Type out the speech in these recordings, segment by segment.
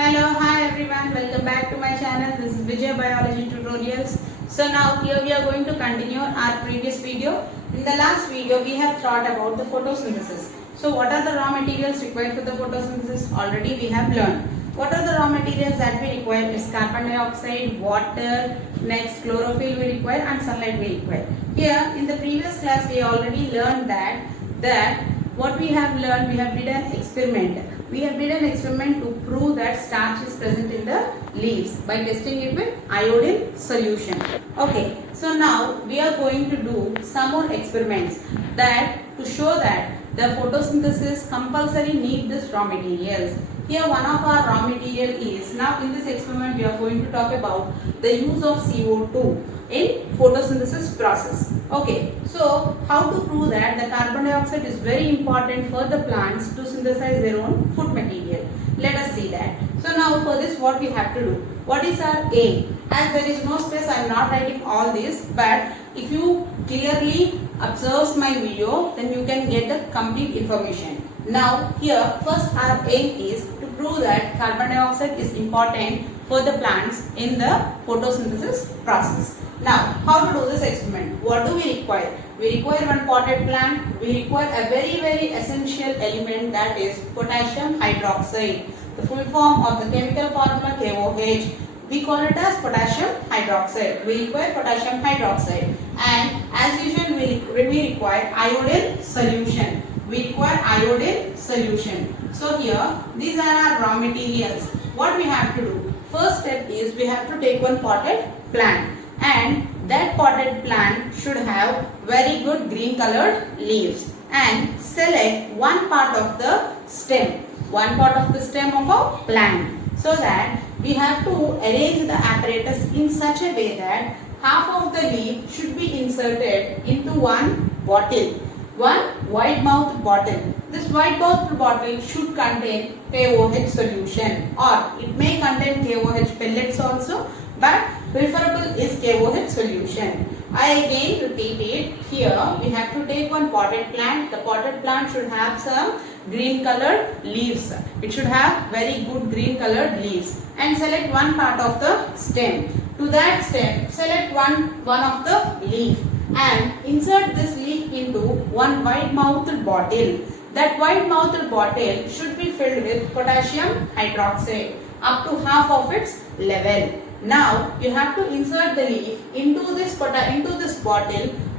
Hello, hi everyone, welcome back to my channel. This is Vijay Biology Tutorials. So now here we are going to continue our previous video. In the last video we have thought about the photosynthesis. So what are the raw materials required for the photosynthesis? Already we have learned. What are the raw materials that we require is carbon dioxide, water, next chlorophyll we require and sunlight we require. Here in the previous class we already learned that what we have learned, we have did an experiment. We have did an experiment to prove that starch is present in the leaves by testing it with iodine solution. Okay, so now we are going to do some more experiments that to show that the photosynthesis compulsory need this raw materials. Here one of our raw material is, now in this experiment we are going to talk about the use of CO2 in photosynthesis process. Okay, so how to prove that the carbon dioxide is very important for the plants to synthesize their own food material. Let us see that. So now for this what we have to do? What is our aim? As there is no space, I am not writing all this, but if you clearly observe my video, then you can get the complete information. Now here first our aim is to prove that carbon dioxide is important for the plants in the photosynthesis process. Now how to do this experiment? What do we require? We require one potted plant. We require a very essential element, that is potassium hydroxide. The full form of the chemical formula KOH. We call it as potassium hydroxide. We require potassium hydroxide, and as usual we require iodine solution. We require iodine solution. So here these are our raw materials. What we have to do? First step is we have to take one potted plant, and that potted plant should have very good green colored leaves, and select one part of the stem of a plant, so that we have to arrange the apparatus in such a way that half of the leaf should be inserted into one bottle, one wide mouth bottle. This wide mouth bottle should contain KOH solution, or it may contain KOH pellets also, but preferable is KOH solution. I again repeat it. Here we have to take one potted plant. The potted plant should have some green colored leaves. It should have very good green colored leaves, and select one part of the stem. To that stem select one of the leaf and insert this leaf into one wide mouthed bottle. That wide mouthed bottle should be filled with potassium hydroxide up to half of its level. Now you have to insert the leaf into this bottle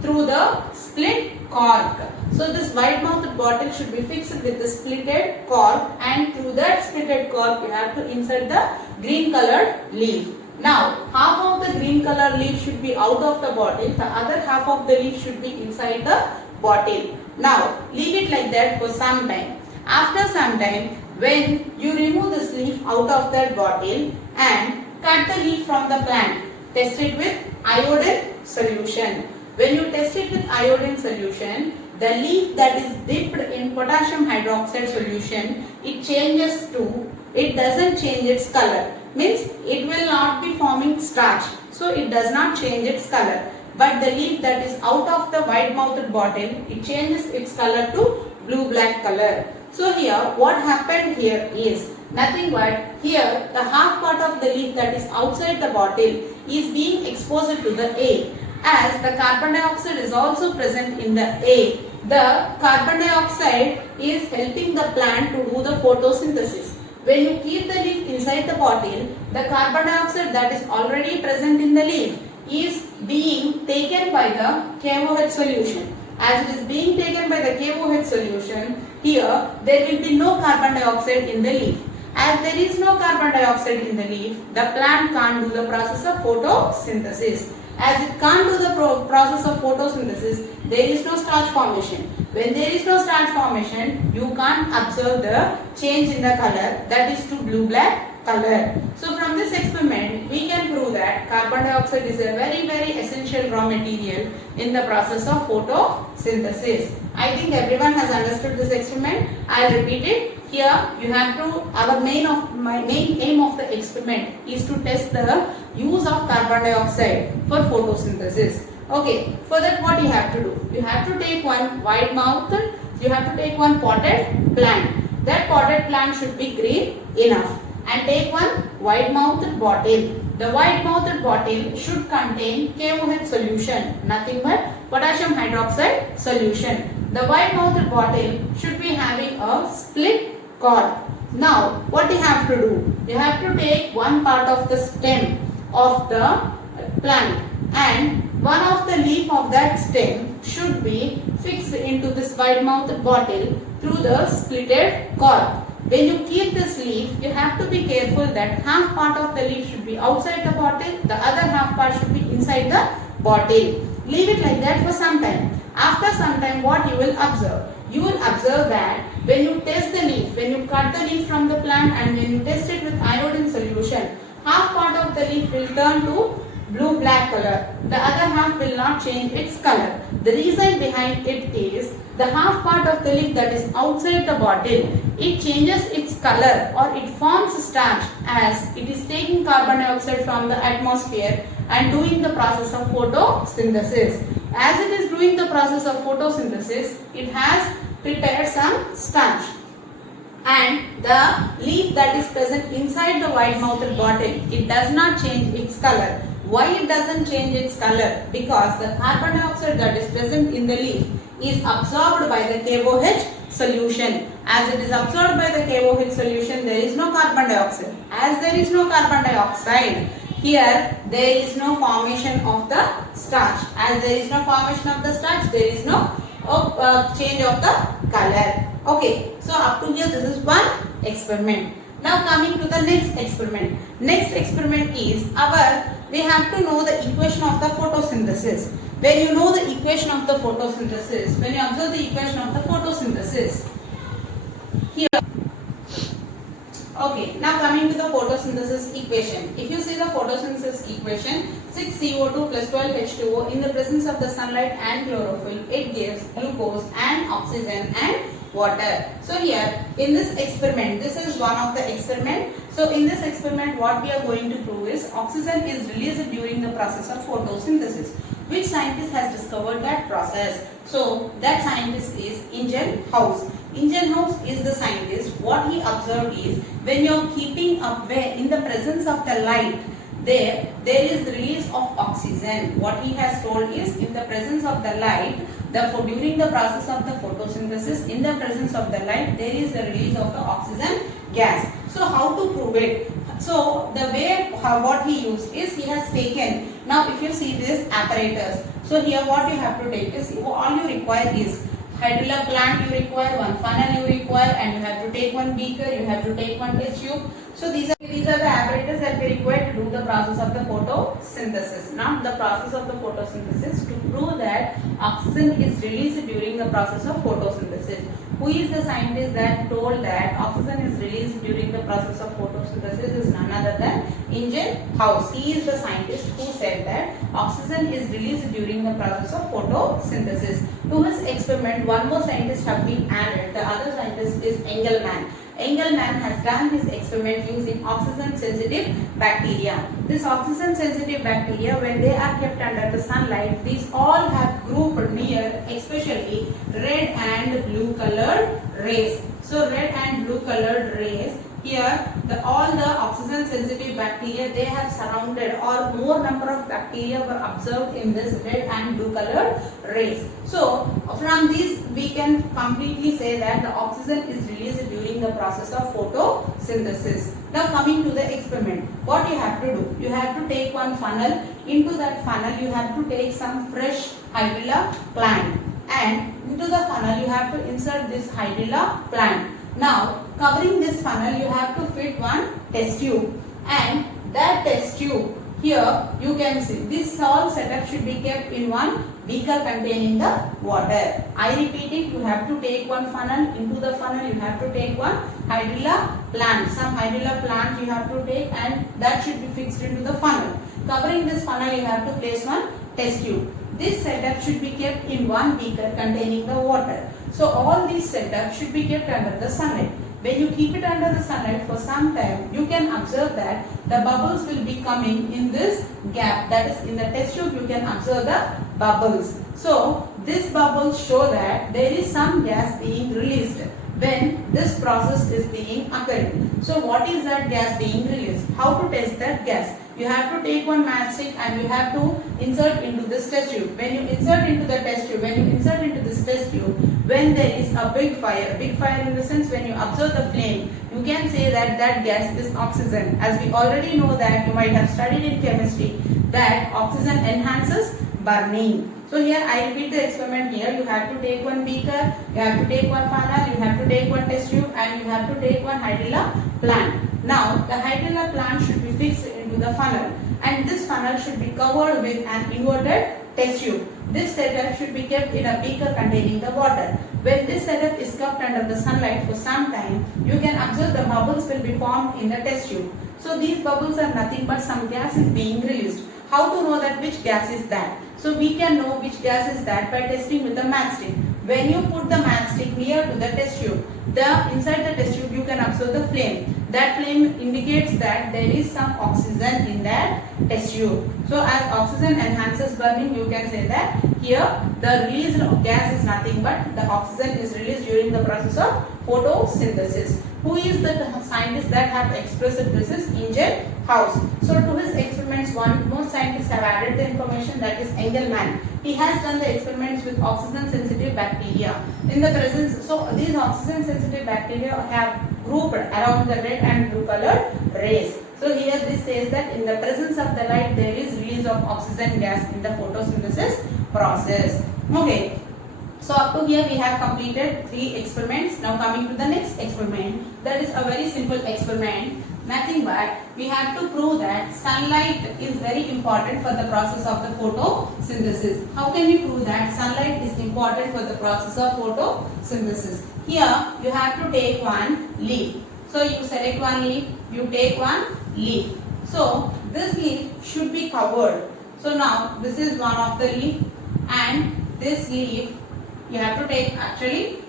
through the split cork. So this wide mouthed bottle should be fixed with the splitted cork, and through that splitted cork you have to insert the green colored leaf. Now half of the green colored leaf should be out of the bottle, the other half of the leaf should be inside the bottle. Now leave it like that for some time. After some time, when you remove this leaf out of that bottle and cut the leaf from the plant, test it with iodine solution. When you test it with iodine solution, the leaf that is dipped in potassium hydroxide solution, it doesn't change its color. Means it will not be forming starch. So it does not change its color. But the leaf that is out of the wide mouthed bottle, it changes its color to blue-black color. So here what happened here is nothing but here the half part of the leaf that is outside the bottle is being exposed to the air. As the carbon dioxide is also present in the air, the carbon dioxide is helping the plant to do the photosynthesis. When you keep the leaf inside the bottle, the carbon dioxide that is already present in the leaf is being taken by the KOH solution. As it is being taken by the KOH solution, here there will be no carbon dioxide in the leaf. As there is no carbon dioxide in the leaf, the plant can't do the process of photosynthesis. As it can't do the process of photosynthesis, there is no starch formation. When there is no starch formation, you can't observe the change in the color, that is to blue-black color. So from this experiment, we can prove that carbon dioxide is a very essential raw material in the process of photosynthesis. I think everyone has understood this experiment. I will repeat it. Here you have to, my main aim of the experiment is to test the use of carbon dioxide for photosynthesis. Okay, for that what you have to do? You have to take one wide mouthed, you have to take one potted plant. That potted plant should be green enough. and take one wide mouthed bottle. The wide mouthed bottle should contain KOH solution, nothing but potassium hydroxide solution. The wide mouthed bottle should be having a split cork. Now what you have to do? You have to take one part of the stem of the plant and one of the leaf of that stem should be fixed into this wide mouthed bottle through the splitted cork. When you keep this leaf, you have to be careful that half part of the leaf should be outside the bottle, the other half part should be inside the bottle. Leave it like that for some time. After some time, what you will observe? You will observe that when you test the leaf, when you cut the leaf from the plant and when you test it with iodine solution, half part of the leaf will turn to blue-black color. The other half will not change its color. The reason behind it is the half part of the leaf that is outside the bottle, it changes its color or it forms starch as it is taking carbon dioxide from the atmosphere and doing the process of photosynthesis. As it is doing the process of photosynthesis, it has prepared some starch. And the leaf that is present inside the wide mouthed bottle, it does not change its color. Why it doesn't change its color? Because the carbon dioxide that is present in the leaf is absorbed by the KOH solution. As it is absorbed by the KOH solution, there is no carbon dioxide. As there is no carbon dioxide, here there is no formation of the starch. As there is no formation of the starch, there is no change of the color. Okay, so up to here this is one experiment. Now coming to the next experiment. Next experiment is we have to know the equation of the photosynthesis. When you know the equation of the photosynthesis, when you observe the equation of the photosynthesis, here. Okay, now coming to the photosynthesis equation. If you see the photosynthesis equation, 6CO2 plus 12H2O in the presence of the sunlight and chlorophyll, it gives glucose and oxygen and water. So here in this experiment, this is one of the experiment. So in this experiment, what we are going to prove is oxygen is released during the process of photosynthesis. Which scientist has discovered that process? So that scientist is Ingelhaus. Ingelhaus is the scientist. What he observed is when you are keeping away in the presence of the light, there is the release of oxygen. What he has told is in the presence of the light, during the process of the photosynthesis, in the presence of the light, there is the release of the oxygen gas. So how to prove it? So the way what he used is he has taken, now if you see this apparatus, so here what you have to take is all you require is hydrilla plant, you require one funnel, you require, and you have to take one beaker, you have to take one test tube. So these are the apparatus that we require to do the process of the photosynthesis. Now the process of the photosynthesis to prove that oxygen is released during the process of photosynthesis. Who is the scientist that told that oxygen is released during the process of photosynthesis is none other than Ingelhaus. He is the scientist who said that oxygen is released during the process of photosynthesis. To his experiment, one more scientist have been added. The other scientist is Engelmann. Engelmann has done his experiment using oxygen sensitive bacteria. This oxygen sensitive bacteria, when they are kept under the sunlight, these all have grouped near especially red and blue colored rays. So red and blue colored rays, here all the oxygen sensitive bacteria, they have surrounded, or more number of bacteria were observed in this red and blue colored rays. So from these we can completely say that the oxygen is released during the process of photosynthesis. Now coming to the experiment, what you have to do? You have to take one funnel. Into that funnel you have to take some fresh hydrilla plant, and into the funnel you have to insert this hydrilla plant. Now covering this funnel you have to fit one test tube, and that test tube, here you can see this all setup should be kept in one beaker containing the water. I repeat it, you have to take one funnel. Into the funnel you have to take one hydrilla plant. Some hydrilla plant you have to take, and that should be fixed into the funnel. Covering this funnel you have to place one test tube. This setup should be kept in one beaker containing the water. So all these setups should be kept under the sunlight. When you keep it under the sunlight for some time, you can observe that the bubbles will be coming in this gap, that is in the test tube you can observe the bubbles. So these bubbles show that there is some gas being released. when this process is being occurring. So what is that gas being released? How to test that gas? You have to take one matchstick and you have to insert into this test tube. When you insert into the test tube, when there is a big fire in the sense when you observe the flame, you can say that that gas is oxygen. As we already know that you might have studied in chemistry that oxygen enhances burning. So here I repeat the experiment here. You have to take one beaker, you have to take one funnel, you have to take one test tube and you have to take one hydrilla plant. Now the hydrilla plant should be fixed into the funnel and this funnel should be covered with an inverted test tube. This setup should be kept in a beaker containing the water. When this setup is kept under the sunlight for some time, you can observe the bubbles will be formed in the test tube. So these bubbles are nothing but some gas is being released. How to know that which gas is that? So we can know which gas is that by testing with the matchstick. When you put the matchstick near to the test tube, inside the test tube you can observe the flame. That flame indicates that there is some oxygen in that test tube. So as oxygen enhances burning, you can say that here the release of gas is nothing but the oxygen is released during the process of photosynthesis. Who is the scientist that have expressed this is Ingelhaus. So to his experiments, one more scientists have added the information, that is Engelmann. He has done the experiments with oxygen sensitive bacteria. In the presence, so these oxygen sensitive bacteria have grouped around the red and blue colored rays. So here this says that in the presence of the light there is release of oxygen gas in the photosynthesis process. Okay. So up to here we have completed 3 experiments. Now coming to the next experiment. That is a very simple experiment. Nothing but we have to prove that sunlight is very important for the process of the photosynthesis. How can we prove that sunlight is important for the process of photosynthesis? Here you have to take one leaf. So you select one leaf, you take one leaf. So this leaf should be covered. So now this is one of the leaf and this leaf you have to take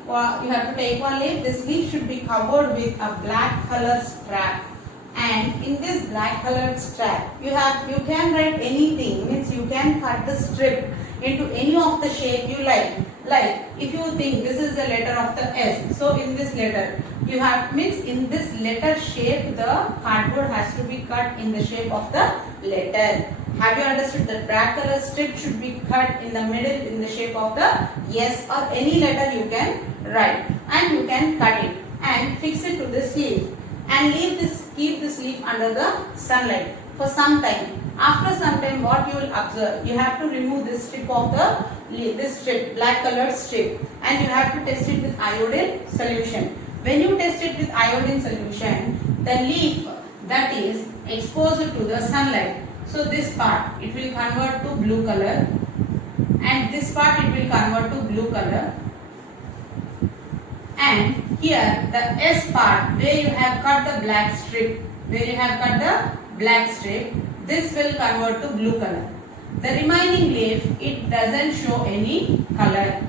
one leaf. This leaf should be covered with a black color strap, and in this black colored strap you can write anything, means you can cut the strip into any of the shape you like. Like if you think this is the letter of the S, so in this letter you have, means in this letter shape the cardboard has to be cut in the shape of the letter. Have you understood that black color strip should be cut in the middle in the shape of the S or any letter you can write, and you can cut it and fix it to this leaf and keep this leaf under the sunlight for some time. After some time what you will observe, you have to remove this strip of the black colored strip and you have to test it with iodine solution. When you test it with iodine solution, the leaf that is exposed to the sunlight, so this part it will convert to blue color and this part it will convert to blue color, and here the S part where you have cut the black strip, this will convert to blue color. The remaining leaf, it doesn't show any color.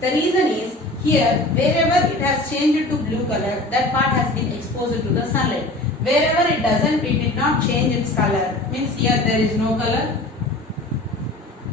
The reason is here wherever it has changed to blue color, that part has been exposed to the sunlight. Wherever it did not change its color, means here there is no color,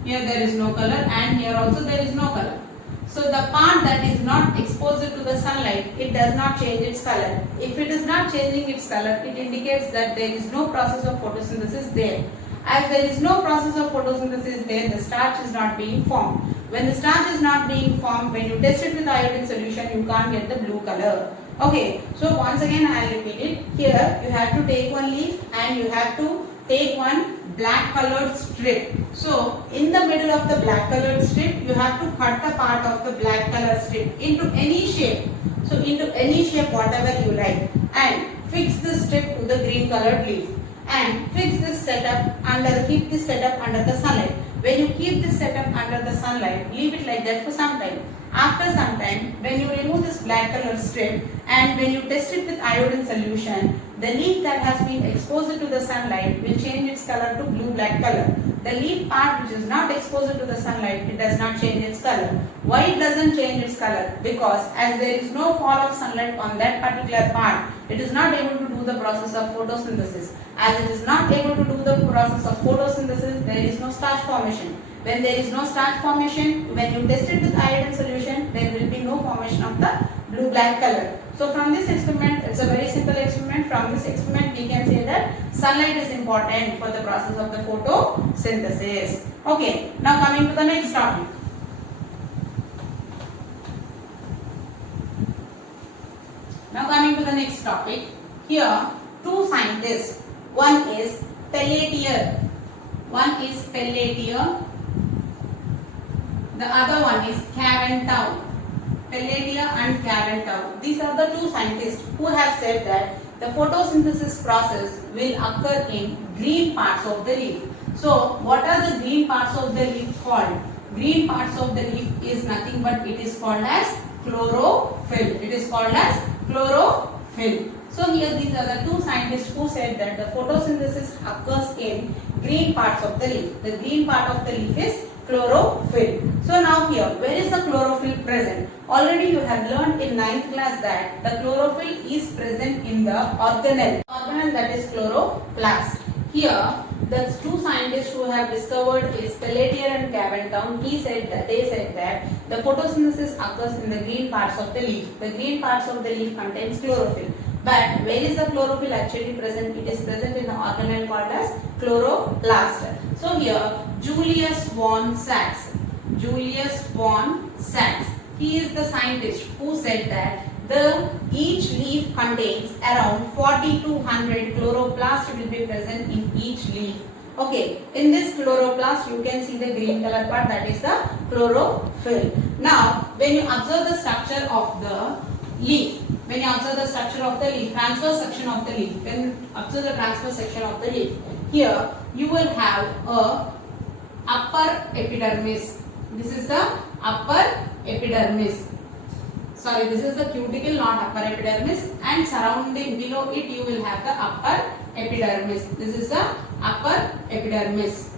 and here also there is no color. So the part that is not exposed to the sunlight, it does not change its color. If it is not changing its color, it indicates that there is no process of photosynthesis there. As there is no process of photosynthesis there, the starch is not being formed. When the starch is not being formed, when you test it with iodine solution, you can't get the blue color. Okay, so once again I will repeat it. Here you have to take one leaf and you have to take one black colored strip. So in the middle of the black colored strip, you have to cut the part of the black colored strip into any shape. So into any shape whatever you like, and fix the strip to the green colored leaf and keep this setup under the sunlight. When you keep this setup under the sunlight, leave it like that for some time. After some time, when you remove this black color strip and when you test it with iodine solution, the leaf that has been exposed to the sunlight will change its color to blue-black color. The leaf part which is not exposed to the sunlight, it does not change its color. Why it doesn't change its color? Because as there is no fall of sunlight on that particular part, it is not able to do the process of photosynthesis. As it is not able to do the process of photosynthesis, there is no starch formation. When there is no starch formation, when you test it with iodine solution, there will be no formation of the blue-black color. So from this experiment, it's a very simple experiment. From this experiment, we can say that sunlight is important for the process of the photosynthesis. Okay, now coming to the next topic. Now coming to the next topic. Here, two scientists. One is Pelletier. The other one is Caventau. Pelletier and Caventau. These are the two scientists who have said that the photosynthesis process will occur in green parts of the leaf. So, what are the green parts of the leaf called? Green parts of the leaf is nothing but it is called as chlorophyll. It is called as chlorophyll. So here these are the two scientists who said that the photosynthesis occurs in green parts of the leaf. The green part of the leaf is chlorophyll. So now here, where is the chlorophyll present? Already you have learned in 9th class that the chlorophyll is present in the organelle that is chloroplast. Here, the two scientists who have discovered is Pelletier and Caventau. They said that the photosynthesis occurs in the green parts of the leaf. The green parts of the leaf contains chlorophyll. But where is the chlorophyll actually present? It is present in the organelle called as chloroplast. So here, Julius von Sachs. He is the scientist who said that each leaf contains around 40 to 100 chloroplasts will be present in each leaf. Okay, in this chloroplast you can see the green color part, that is the chlorophyll. Now, when you observe the structure of the leaf, transverse section of the leaf, here you will have a upper epidermis. This is the upper epidermis. Sorry, this is the cuticle, not upper epidermis, and surrounding below it you will have the upper epidermis. This is the upper epidermis.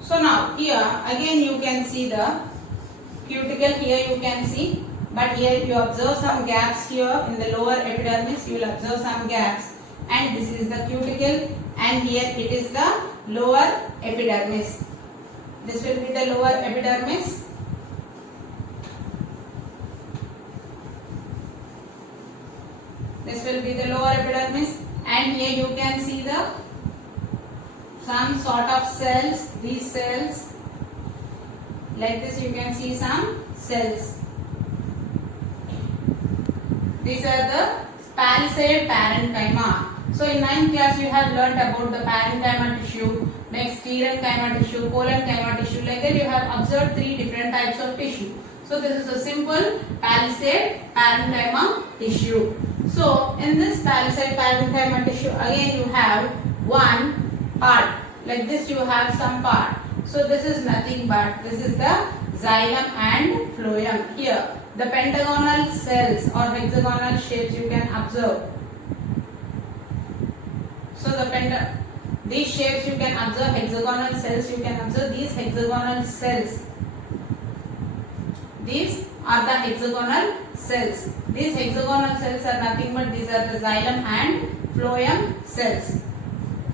So now here again you can see the cuticle, here you can see, but here you observe some gaps here in the lower epidermis, you will observe some gaps, and this is the cuticle, and here it is the lower epidermis. This will be the lower epidermis. This will be the lower epidermis, and here you can see the some sort of cells, these cells, like this you can see some cells. These are the palisade parenchyma. So in 9th class you have learnt about the parenchyma tissue, next mesenchyma tissue, collenchyma tissue, like that you have observed 3 different types of tissue. So this is a simple palisade parenchyma tissue. So in this palisade parenchyma tissue again you have one part, like this you have some part. So this is nothing but this is the xylem and phloem. Here the pentagonal cells or hexagonal shapes you can observe. So these shapes you can observe, hexagonal cells you can observe, these hexagonal cells. These are the hexagonal cells. These hexagonal cells are nothing but these are the xylem and phloem cells.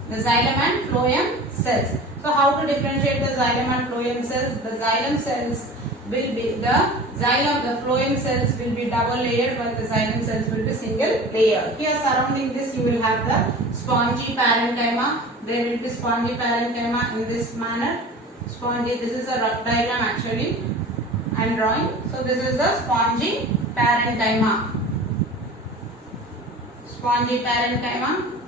The xylem and phloem cells. So how to differentiate the xylem and phloem cells? The xylem cells will be the phloem cells will be double layered, while the xylem cells will be single layer. Here surrounding this you will have the spongy parenchyma. There will be spongy parenchyma in this manner. Spongy, this is a rough diagram actually I am drawing. So this is the spongy parenchyma. Spongy parenchyma.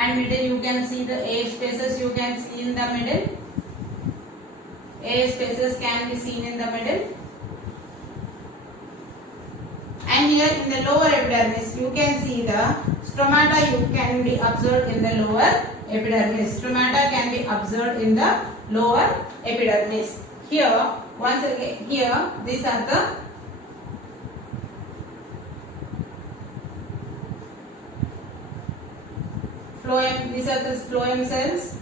And middle you can see the air spaces you can see in the middle. Air spaces can be seen in the middle. And here in the lower epidermis you can see the stomata you can be observed in the lower epidermis. Stomata can be observed in the lower epidermis. Here once again, here these are the phloem, these are the phloem cells.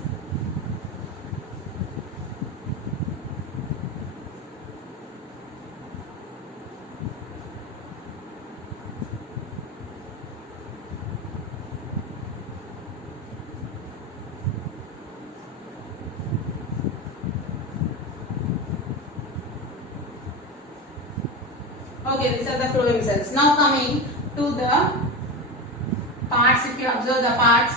Okay, these are the phloem cells. Now coming to the parts, if you observe the parts.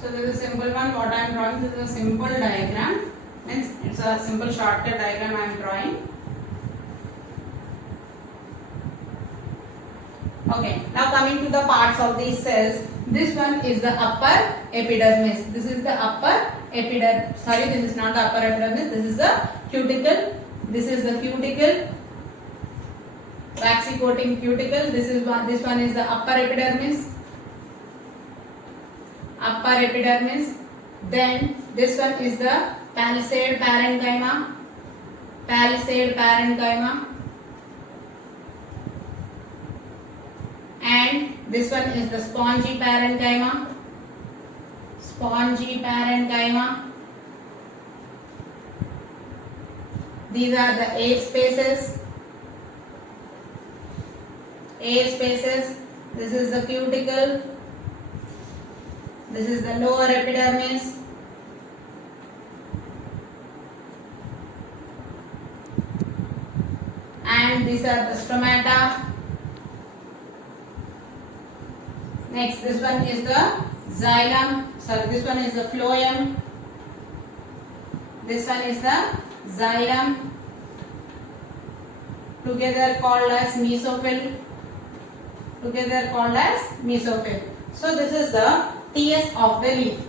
So this is a simple one. What I am drawing, this is a simple diagram. Means it's a simple shortcut diagram I am drawing. Okay, now coming to the parts of these cells. This one is the upper epidermis. This is the upper epidermis. Sorry, this is not the upper epidermis. This is the cuticle. This is the cuticle. Waxy coating cuticle. This one is the upper epidermis. Upper epidermis. Then this one is the palisade parenchyma. Palisade parenchyma. And this one is the spongy parenchyma. Spongy parenchyma. These are the air spaces. Air spaces. This is the cuticle. This is the lower epidermis. And these are the stomata. Next, this one is the xylem. Sorry, this one is the phloem. This one is the xylem. Together called as mesophyll. Together called as mesophyll. So this is the TS of the leaf.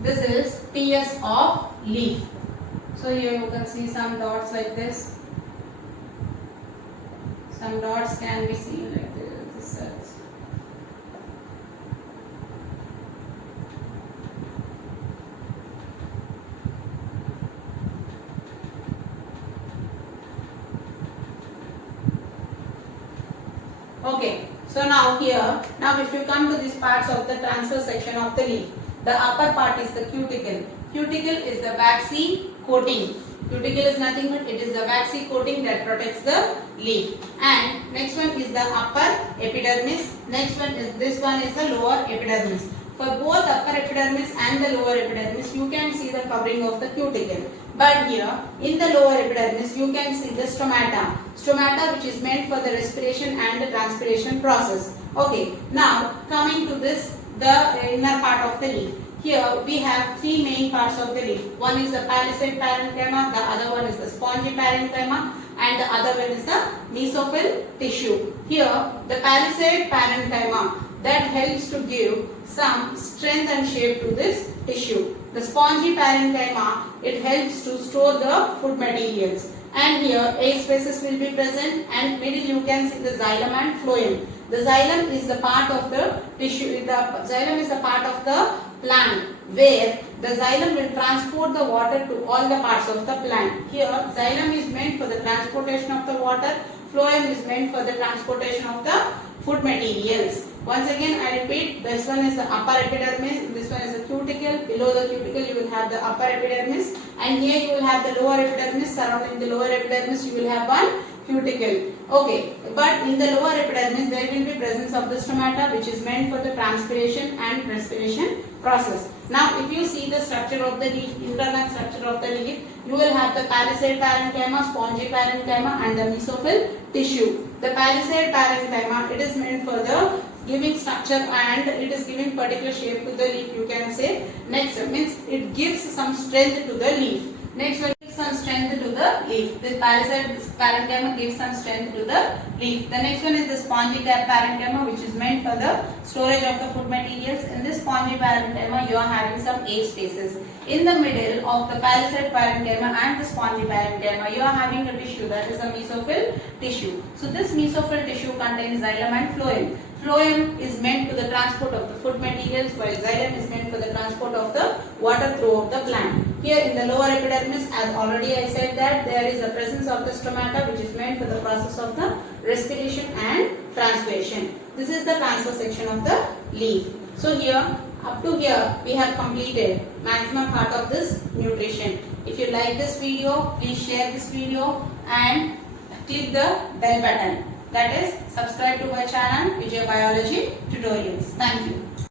This is TS of leaf. So here you can see some dots like this. Some dots can be seen like this cells. Okay, so now here, now if you come to these parts of the transverse section of the leaf, the upper part is the cuticle. Cuticle is the waxy coating. Cuticle is nothing but it is the waxy coating that protects the leaf. And next one is the upper epidermis. Next one is, this one is the lower epidermis. For both upper epidermis and the lower epidermis, you can see the covering of the cuticle. But here, in the lower epidermis, you can see the stomata. Stomata, which is meant for the respiration and the transpiration process. Okay, now coming to this, the inner part of the leaf. Here we have three main parts of the leaf. One is the palisade parenchyma, the other one is the spongy parenchyma, and the other one is the mesophyll tissue. Here, the palisade parenchyma that helps to give some strength and shape to this tissue. The spongy parenchyma, it helps to store the food materials. And here air spaces will be present, and middle you can see the xylem and phloem. The xylem is the part of the tissue, the xylem is the part of the plant where the xylem will transport the water to all the parts of the plant. Here xylem is meant for the transportation of the water, phloem is meant for the transportation of the food materials. Once again I repeat, this one is the upper epidermis, this one is the cuticle, below the cuticle you will have the upper epidermis, and here you will have the lower epidermis, surrounding the lower epidermis you will have one cuticle. Okay, but in the lower epidermis there will be presence of the stomata, which is meant for the transpiration and respiration process. Now if you see the structure of the leaf, internal structure of the leaf, you will have the palisade parenchyma, spongy parenchyma, and the mesophyll tissue. The palisade parenchyma, it is meant for the giving structure and it is giving particular shape to the leaf, you can say. Next means it gives some strength to the leaf. Next one gives some strength to the leaf. This palisade parenchyma gives some strength to the leaf. The next one is the spongy parenchyma, which is meant for the storage of the food materials. In this spongy parenchyma you are having some air spaces. In the middle of the palisade parenchyma and the spongy parenchyma you are having a tissue, that is a mesophyll tissue. So this mesophyll tissue contains xylem and phloem. Phloem is meant to the transport of the food materials, while xylem is meant for the transport of the water throughout the plant. Here in the lower epidermis, as already I said, that there is a presence of the stomata, which is meant for the process of the respiration and transpiration. This is the transverse section of the leaf. So here, up to here, we have completed maximum part of this nutrition. If you like this video, please share this video and click the bell button. That is, subscribe to my channel Vijay Biology Tutorials. Thank you.